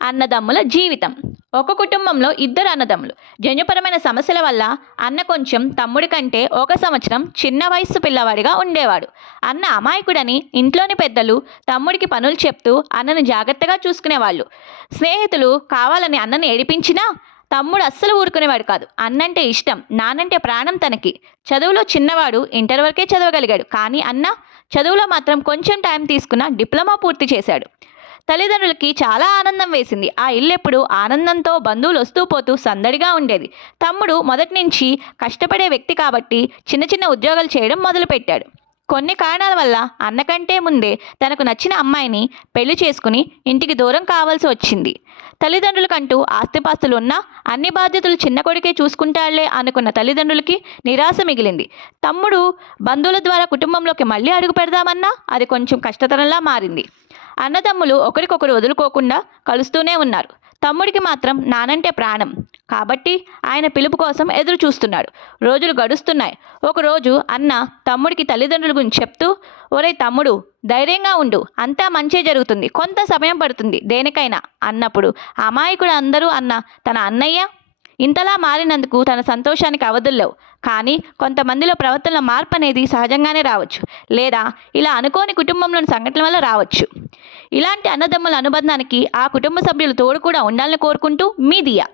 అన్నదమ్ముల జీవితం. ఒక కుటుంబంలో ఇద్దరు అన్నదమ్ములు. జన్యుపరమైన సమస్యల వల్ల అన్న కొంచెం తమ్ముడి కంటే 1 సంవత్సరం చిన్న వయస్సు పిల్లవాడిగా ఉండేవాడు. అన్న అమాయకుడని ఇంట్లోని పెద్దలు తమ్ముడికి పనులు చెప్తూ అన్నను జాగ్రత్తగా చూసుకునేవాళ్ళు. స్నేహితులు కావాలని అన్నను ఏడిపించినా తమ్ముడు అస్సలు ఊరుకునేవాడు కాదు. అన్నంటే ఇష్టం, నాన్నంటే ప్రాణం తనకి. చదువులో చిన్నవాడు, ఇంటర్ వరకే చదవగలిగాడు. కానీ అన్న చదువులో మాత్రం కొంచెం టైం తీసుకున్న డిప్లొమా పూర్తి చేశాడు. తల్లిదండ్రులకి చాలా ఆనందం వేసింది. ఆ ఇల్లెప్పుడు ఆనందంతో బంధువులు వస్తూ పోతూ సందడిగా ఉండేది. తమ్ముడు మొదటి నుంచి కష్టపడే వ్యక్తి కాబట్టి చిన్న చిన్న ఉద్యోగాలు చేయడం మొదలుపెట్టాడు. కొన్ని కారణాల వల్ల అన్నకంటే ముందే తనకు నచ్చిన అమ్మాయిని పెళ్లి చేసుకుని ఇంటికి దూరం కావాల్సి వచ్చింది. తల్లిదండ్రులకంటూ ఆస్తిపాస్తులు ఉన్నా అన్ని బాధ్యతలు చిన్న కొడుకే చూసుకుంటాళ్లే అనుకున్న తల్లిదండ్రులకి నిరాశ మిగిలింది. తమ్ముడు బంధువుల ద్వారా కుటుంబంలోకి మళ్ళీ అడుగు పెడదామన్నా అది కొంచెం కష్టతరంలా మారింది. అన్నదమ్ములు ఒకరికొకరు వదులుకోకుండా కలుస్తూనే ఉన్నారు. తమ్ముడికి మాత్రం నానంటే ప్రాణం కాబట్టి ఆయన పిలుపు కోసం ఎదురు చూస్తున్నాడు. రోజులు గడుస్తున్నాయి. ఒకరోజు అన్న తమ్ముడికి తల్లిదండ్రుల గురించి చెప్తూ, ఒరేయ్ తమ్ముడు, ధైర్యంగా ఉండు, అంతా మంచే జరుగుతుంది, కొంత సమయం పడుతుంది దేనికైనా అన్నప్పుడు అమాయకుడు అందరూ అన్న తన అన్నయ్య ఇంతలా మారినందుకు తన సంతోషానికి అవధుల్లేవు. కానీ కొంతమందిలో ప్రవర్తనలో మార్పు అనేది సహజంగానే రావచ్చు, లేదా ఇలా అనుకోని కుటుంబంలోని సంఘటనల వల్ల రావచ్చు. ఇలాంటి అన్నదమ్ముల అనుబంధానికి ఆ కుటుంబ సభ్యులు తోడు కూడా ఉండాలని కోరుకుంటూ మీ దియా.